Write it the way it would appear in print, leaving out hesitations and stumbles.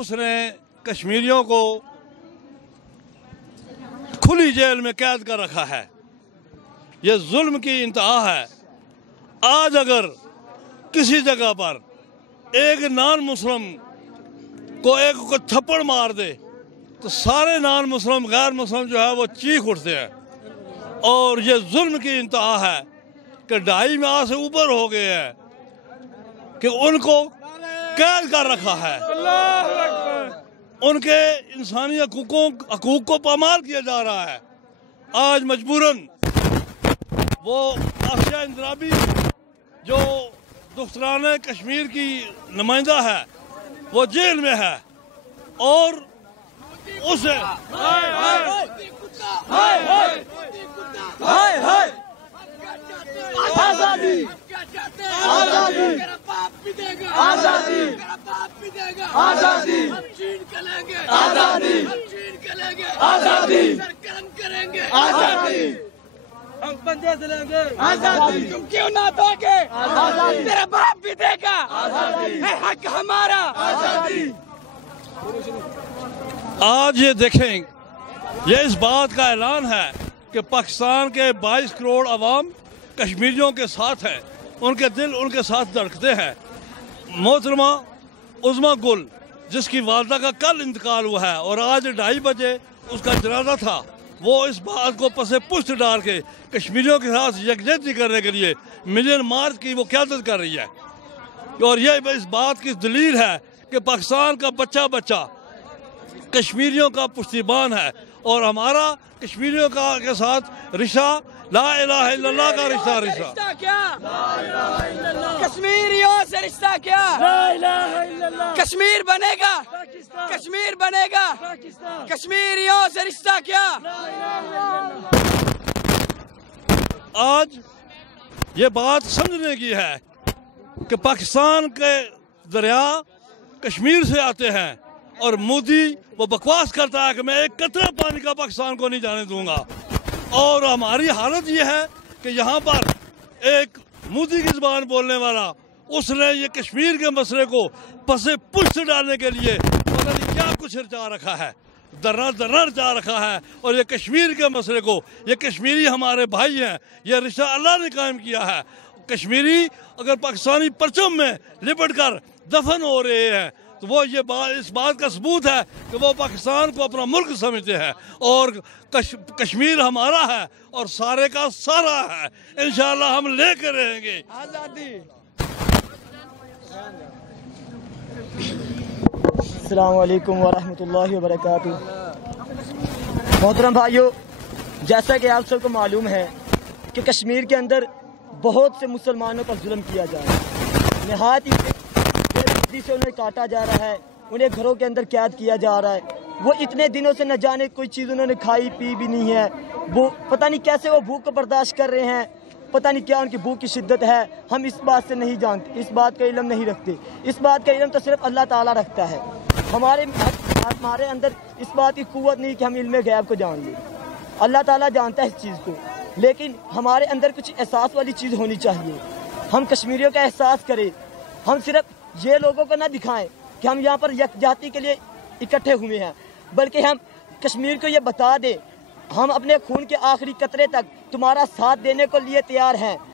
उसने कश्मीरियों को खुली जेल में कैद कर रखा है। ये जुल्म की इंतहा है। आज अगर किसी जगह पर एक नॉन मुस्लिम को थप्पड़ मार दे तो सारे नॉन मुस्लिम गैर मुस्लिम जो है वो चीख उठते हैं। और ये जुल्म की इंतहा है कि 2.5 माह से ऊपर हो गए हैं कि उनको कैद कर रखा है। उनके इंसानी हकूक़ को पामाल किया जा रहा है। आज मजबूरन वो आसिया इंद्राबी जो दुख्तरान कश्मीर की नुमाइंदा है वो जेल में है और उसे आजादी आजादी आजादी आजादी आजादी आजादी आजादी हम बंदे से लेंगे आजादी। तुम क्यों ना दोगे आजादी? तेरा बाप भी देगा आजादी। है हक हमारा आजादी। आज ये देखें, ये इस बात का ऐलान है कि पाकिस्तान के 22 करोड़ अवाम कश्मीरियों के साथ हैं। उनके दिल उनके साथ धड़कते हैं। मोहतरमा उज़्मा गुल जिसकी वालदा का कल इंतकाल हुआ है और आज 2:30 बजे उसका जनाजा था, वो इस बात को पसे पुष्ट डाल के कश्मीरियों के साथ यकजहती करने के लिए मिलियन मार्च की वो क़यादत कर रही है। और ये इस बात की दलील है कि पाकिस्तान का बच्चा बच्चा कश्मीरियों का पुश्तिबान है और हमारा कश्मीरियों का के साथ रिश्ता ला इलाहा इल्लल्लाह का रिश्ता क्या? कश्मीरियों से रिश्ता क्या? ला इलाहा इल्लल्लाह। कश्मीर बनेगा, कश्मीर बनेगा, कश्मीरियों से रिश्ता क्या? आज ये बात समझने की है कि पाकिस्तान के दरिया कश्मीर से आते हैं और मोदी वो बकवास करता है कि मैं एक कतरा पानी का पाकिस्तान को नहीं जाने दूंगा। और हमारी हालत ये है कि यहाँ पर एक मोदी की ज़बान बोलने वाला उसने ये कश्मीर के मसले को पसे पुष्ट डालने के लिए पता नहीं क्या कुछ रचा रखा है, दर्रा रचा रखा है। और ये कश्मीर के मसले को, ये कश्मीरी हमारे भाई हैं, ये रिश्ता अल्लाह ने कायम किया है। कश्मीरी अगर पाकिस्तानी परचम में लिपट कर दफन हो रहे हैं तो वो ये इस बात का सबूत है कि वो पाकिस्तान को अपना मुल्क समझते हैं और कश्मीर हमारा है और सारे का सारा है। इंशाअल्लाह हम लेकर रहेंगे आजादी। अस्सलाम वालेकुम वरहमतुल्लाहि वबरकातुहू। मोहतरम भाइयों, जैसा कि आप सबको मालूम है कि कश्मीर के अंदर बहुत से मुसलमानों पर जुल्म किया जा रहा है। नहायत ही बेदर्दी से उन्हें काटा जा रहा है, उन्हें घरों के अंदर कैद किया जा रहा है। वो इतने दिनों से न जाने कोई चीज़ उन्होंने खाई पी भी नहीं है। वो पता नहीं कैसे वो भूख को बर्दाश्त कर रहे हैं, पता नहीं क्या उनकी भूख की शिद्दत है। हम इस बात से नहीं जानते, इस बात का इल्म नहीं रखते। इस बात का इल्म तो सिर्फ अल्लाह ताला रखता है। हमारे अंदर इस बात की कुव्वत नहीं कि हम इल्म गैब को जान लें। अल्लाह ताला जानता है इस चीज़ को, लेकिन हमारे अंदर कुछ एहसास वाली चीज़ होनी चाहिए। हम कश्मीरियों का एहसास करें। हम सिर्फ ये लोगों को ना दिखाएं कि हम यहाँ पर यकजाती के लिए इकट्ठे हुए हैं, बल्कि हम कश्मीर को ये बता दें हम अपने खून के आखिरी कतरे तक तुम्हारा साथ देने को लिए तैयार हैं।